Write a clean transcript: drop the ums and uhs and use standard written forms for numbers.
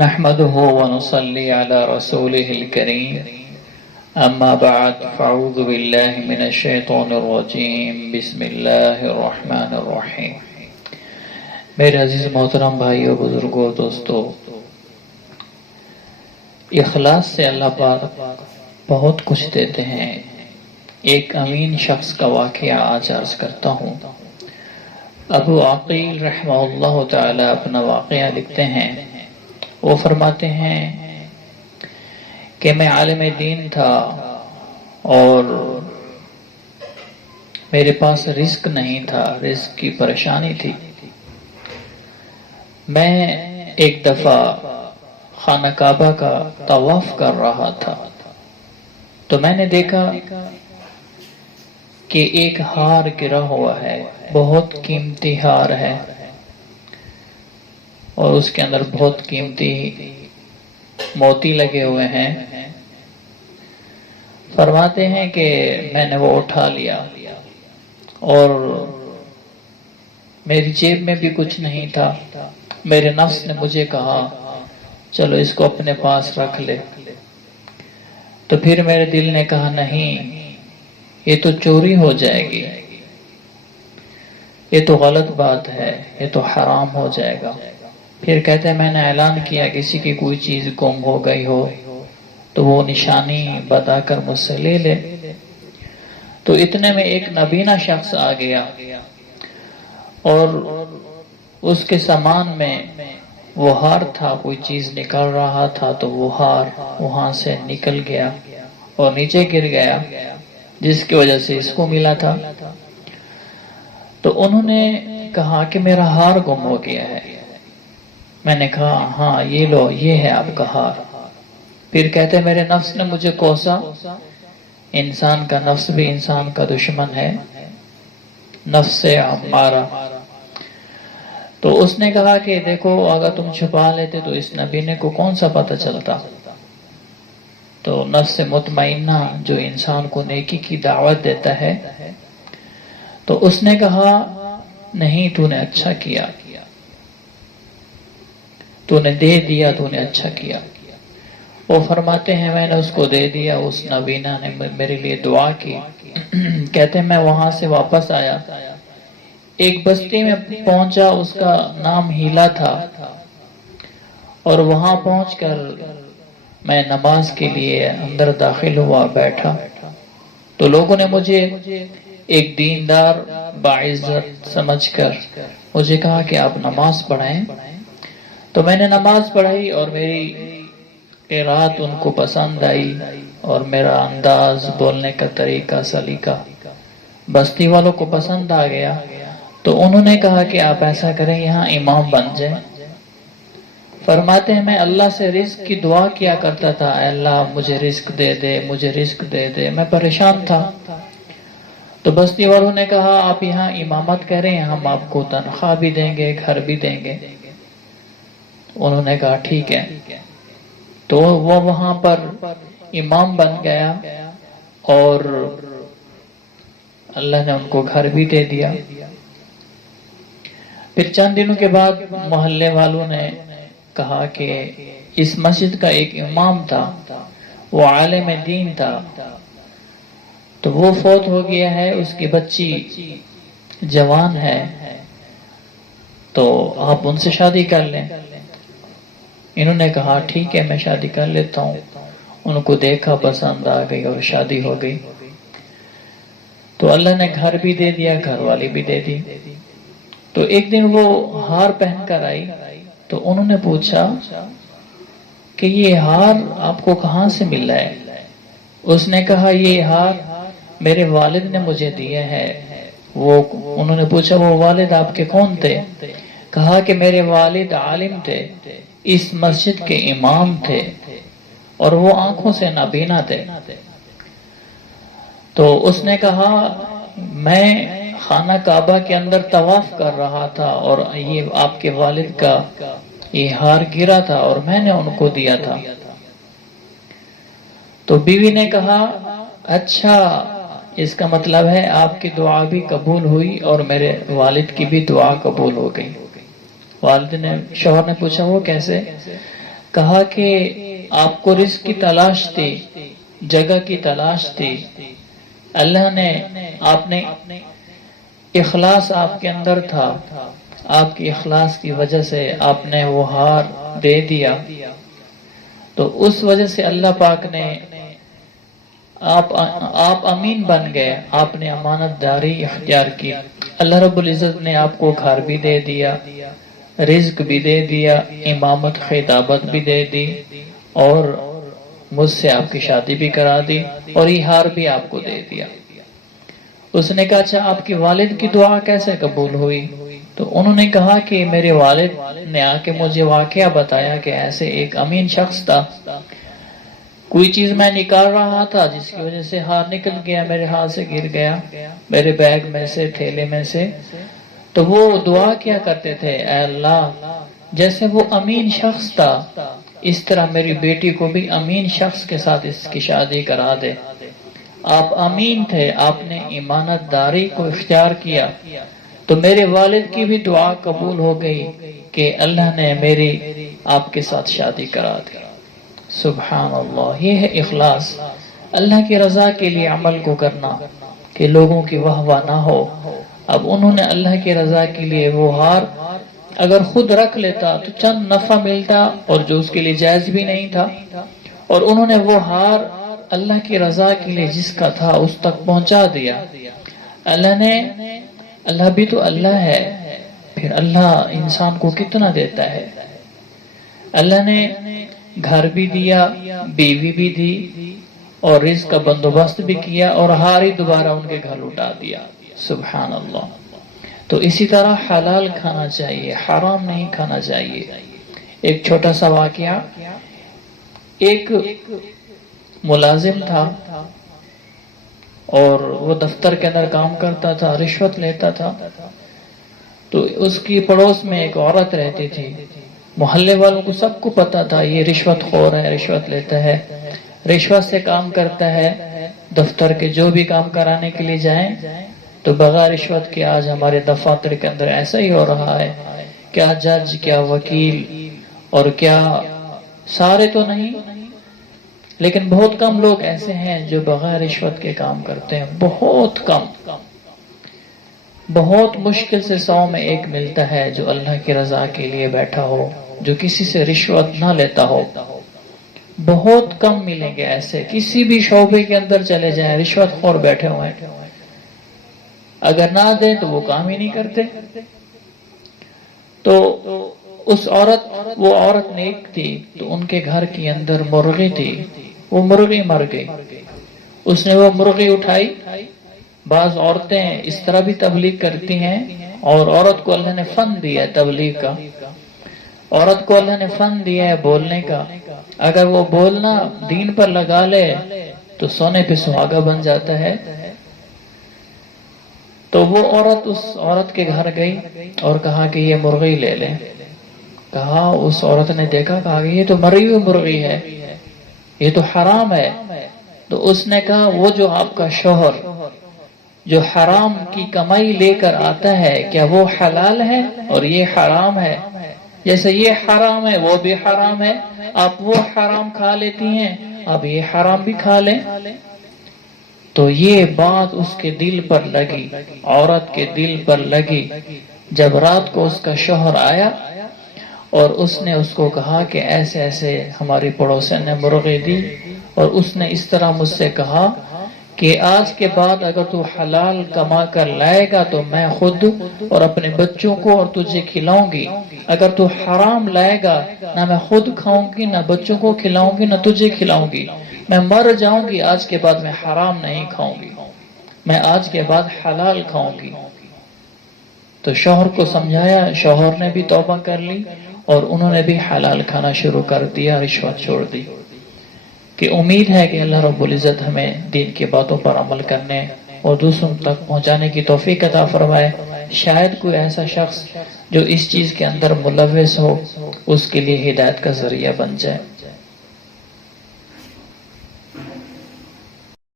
نحمده ونصلي على رسوله الكريم اما بعد فاعوذ بالله من الشیطان الرجیم بسم اللہ الرحمن الرحیم۔ میرے عزیز محترم بھائیوں، بزرگوں، دوستوں، اخلاص سے اللہ پاک بہت کچھ دیتے ہیں۔ ایک امین شخص کا واقعہ آج عرض کرتا ہوں۔ ابو عقیل رحمہ اللہ تعالی اپنا واقعہ لکھتے ہیں۔ وہ فرماتے ہیں کہ میں عالم دین تھا اور میرے پاس رزق نہیں تھا، رزق کی پریشانی تھی۔ میں ایک دفعہ خانہ کعبہ کا طواف کر رہا تھا تو میں نے دیکھا کہ ایک ہار گرا ہوا ہے، بہت قیمتی ہار ہے اور اس کے اندر بہت قیمتی موتی لگے ہوئے ہیں۔ فرماتے ہیں کہ میں نے وہ اٹھا لیا اور میری جیب میں بھی کچھ نہیں تھا۔ میرے نفس نے مجھے کہا چلو اس کو اپنے پاس رکھ لے، تو پھر میرے دل نے کہا نہیں، یہ تو چوری ہو جائے گی، یہ تو غلط بات ہے، یہ تو حرام ہو جائے گا۔ پھر کہتے ہیں میں نے اعلان کیا کسی کی کوئی چیز گم ہو گئی ہو تو وہ نشانی بتا کر مجھ سے لے لے۔ تو اتنے میں ایک نابینا شخص آ گیا اور اس کے سامان میں وہ ہار تھا، کوئی چیز نکل رہا تھا تو وہ ہار وہاں سے نکل گیا اور نیچے گر گیا، جس کی وجہ سے اس کو ملا تھا۔ تو انہوں نے کہا کہ میرا ہار گم ہو گیا ہے۔ میں نے کہا ہاں یہ لو، یہ ہے آپ کا ہار۔ پھر کہتے میرے نفس نے مجھے کوسا، انسان کا نفس بھی انسان کا دشمن ہے، نفس امارہ۔ تو اس نے کہا کہ دیکھو اگر تم چھپا لیتے تو اس نبینے کو کون سا پتہ چلتا۔ تو نفس مطمئنہ جو انسان کو نیکی کی دعوت دیتا ہے، تو اس نے کہا نہیں، تو نے اچھا کیا، تو نے دے دیا، تو نے اچھا کیا۔ وہ فرماتے ہیں میں نے اس کو دے دیا، اس نبینا نے میرے لیے دعا کی۔ کہتے ہیں میں وہاں سے واپس آیا، ایک بستی میں پہنچا، اس کا نام ہیلا تھا، اور وہاں پہنچ کر میں نماز کے لیے اندر داخل ہوا، بیٹھا تو لوگوں نے مجھے ایک دیندار باعزت سمجھ کر مجھے کہا کہ آپ نماز پڑھیں۔ تو میں نے نماز پڑھائی اور میری قرات ان کو پسند آئی اور میرا انداز، بولنے کا طریقہ، سلیقہ بستی والوں کو پسند آ گیا۔ تو انہوں نے کہا کہ آپ ایسا کریں یہاں امام بن جائیں۔ فرماتے ہیں میں اللہ سے رزق کی دعا کیا کرتا تھا، اے اللہ مجھے رزق دے دے، مجھے رزق دے دے، میں پریشان تھا۔ تو بستی والوں نے کہا آپ یہاں امامت کریں، ہم آپ کو تنخواہ بھی دیں گے، گھر بھی دیں گے۔ انہوں نے کہا ٹھیک ہے۔ تو وہ وہاں پر امام بن گیا اور اللہ نے ان کو گھر بھی دے دیا۔ پھر چند دنوں کے بعد محلے والوں نے کہا کہ اس مسجد کا ایک امام تھا، وہ عالم دین تھا، تو وہ فوت ہو گیا ہے، اس کی بچی جوان ہے، تو آپ ان سے شادی کر لیں۔ انہوں نے کہا ٹھیک ہے میں شادی کر لیتا ہوں۔ ان کو دیکھا، پسند آ گئی اور شادی ہو گئی۔ تو اللہ نے گھر بھی دے دیا، گھر والی بھی دے دی۔ تو ایک دن وہ ہار پہن کر آئی تو انہوں نے پوچھا کہ یہ ہار آپ کو کہاں سے ملا ہے؟ اس نے کہا یہ ہار میرے والد نے مجھے دیا ہے۔ انہوں نے پوچھا وہ والد آپ کے کون تھے؟ کہا کہ میرے والد عالم تھے، اس مسجد کے امام تھے اور وہ آنکھوں سے نابینا تھے۔ تو اس نے کہا میں خانہ کعبہ کے اندر طواف کر رہا تھا اور یہ آپ کے والد کا یہ ہار گرا تھا اور میں نے ان کو دیا تھا۔ تو بیوی نے کہا اچھا، اس کا مطلب ہے آپ کی دعا بھی قبول ہوئی اور میرے والد کی بھی دعا قبول ہو گئی۔ والد نے، شوہر نے پوچھا وہ کیسے؟ کہا کہ آپ کو رزق کی تلاش تھی، جگہ کی تلاش تھی، اللہ نے آپ نے اخلاص آپ کے اندر تھا، آپ کی اخلاص کی وجہ سے آپ نے وہ ہار دے دیا، تو اس وجہ سے اللہ پاک نے آپ امین بن گئے، آپ نے امانت داری اختیار کی، اللہ رب العزت نے آپ کو گھر بھی دے دیا، رزق بھی دے دیا، امامت خطابت بھی دے دی، اور مجھ سے آپ کی شادی بھی کرا دی، اور یہ ہار بھی آپ کو دے دیا۔ اس نے کہا اچھا آپ کی والد کی دعا کیسے قبول ہوئی؟ تو انہوں نے کہا کہ میرے والد نے آ کے مجھے واقعہ بتایا کہ ایسے ایک امین شخص تھا، کوئی چیز میں نکال رہا تھا جس کی وجہ سے ہار نکل گیا، میرے ہاتھ سے گر گیا، میرے بیگ میں سے، تھیلے میں سے، تو وہ دعا کیا کرتے تھے، اے اللہ جیسے وہ امین شخص تھا اس طرح میری بیٹی کو بھی امین شخص کے ساتھ اس کی شادی کرا دے۔ آپ امین تھے، آپ نے امانت داری کو اختیار کیا، تو میرے والد کی بھی دعا قبول ہو گئی کہ اللہ نے میری آپ کے ساتھ شادی کرا دی۔ سبحان اللہ، یہ ہے اخلاص، اللہ کی رضا کے لیے عمل کو کرنا، کہ لوگوں کی واہ واہ نہ ہو۔ اب انہوں نے اللہ کی رضا کے لیے وہ ہار اگر خود رکھ لیتا تو چند نفع ملتا، اور جو اس کے لیے جائز بھی نہیں تھا، اور انہوں نے وہ ہار اللہ کی رضا کے لیے جس کا تھا اس تک پہنچا دیا۔ اللہ بھی تو اللہ ہے، پھر اللہ انسان کو کتنا دیتا ہے۔ اللہ نے گھر بھی دیا، بیوی بھی دی، اور رزق کا بندوبست بھی کیا، اور ہاری دوبارہ ان کے گھر لوٹا دیا۔ سبحان اللہ۔ تو اسی طرح حلال کھانا چاہیے، حرام نہیں کھانا چاہیے۔ ایک چھوٹا سا واقعہ، ایک ملازم تھا اور وہ دفتر کے اندر کام کرتا تھا، رشوت لیتا تھا، تو اس کی پڑوس میں ایک عورت رہتی تھی، محلے والوں کو سب کو پتا تھا یہ رشوت خور ہے، رشوت لیتا ہے، رشوت سے کام کرتا ہے، دفتر کے جو بھی کام کرانے کے لیے جائیں تو بغیر رشوت کے آج ہمارے دفاتر کے اندر ایسا ہی ہو رہا ہے، کیا جج، کیا وکیل، اور کیا سارے تو نہیں لیکن بہت کم لوگ ایسے ہیں جو بغیر رشوت کے کام کرتے ہیں، بہت کم، بہت مشکل سے 100 میں ایک ملتا ہے جو اللہ کی رضا کے لیے بیٹھا ہو، جو کسی سے رشوت نہ لیتا ہو، بہت کم ملیں گے ایسے۔ کسی بھی شعبے کے اندر چلے جائیں رشوت خور بیٹھے ہوئے ہیں، اگر نہ دیں تو وہ کام ہی نہیں کرتے۔ تو وہ عورت نیک تھی، تو ان کے گھر کے اندر مرغی تھی، وہ مرغی مر گئی، اس نے وہ مرغی اٹھائی۔ بعض عورتیں اس طرح بھی تبلیغ کرتی ہیں، اور عورت کو اللہ نے فن دیا ہے تبلیغ کا، عورت کو اللہ نے فن دیا ہے بولنے کا، اگر وہ بولنا دین پر لگا لے تو سونے پہ سہاگا بن جاتا ہے۔ تو وہ عورت اس عورت کے گھر گئی اور کہا کہ یہ مرغی لے لیں، کہا، اس عورت نے دیکھا، کہا کہ یہ تو مری ہوئی مرغی ہے، یہ تو حرام ہے۔ تو اس نے کہا وہ جو آپ کا شوہر جو حرام کی کمائی لے کر آتا ہے کیا وہ حلال ہے اور یہ حرام ہے؟ جیسے یہ حرام ہے وہ بھی حرام ہے، آپ وہ حرام کھا لیتی ہیں، اب یہ حرام بھی کھا لیں۔ تو یہ بات اس کے دل پر لگی، عورت کے دل پر لگی۔ جب رات کو اس کا شوہر آیا اور اس نے اس کو کہا کہ ایسے ایسے ہماری پڑوسن نے مرغی دی، اور اس نے اس طرح مجھ سے کہا کہ آج کے بعد اگر تو حلال کما کر لائے گا تو میں خود اور اپنے بچوں کو اور تجھے کھلاؤں گی، اگر تو حرام لائے گا نہ میں خود کھاؤں گی، نہ بچوں کو کھلاؤں گی، نہ تجھے کھلاؤں گی، میں مر جاؤں گی، آج کے بعد میں حرام نہیں کھاؤں گی، میں آج کے بعد حلال کھاؤں گی۔ تو شوہر کو سمجھایا، شوہر نے بھی توبہ کر لی اور انہوں نے بھی حلال کھانا شروع کر دیا، رشوت چھوڑ دی۔ کہ امید ہے کہ اللہ رب العزت ہمیں دین کی باتوں پر عمل کرنے اور دوسروں تک پہنچانے کی توفیق عطا فرمائے۔ شاید کوئی ایسا شخص جو اس چیز کے اندر ملوث ہو اس کے لیے ہدایت کا ذریعہ بن جائے۔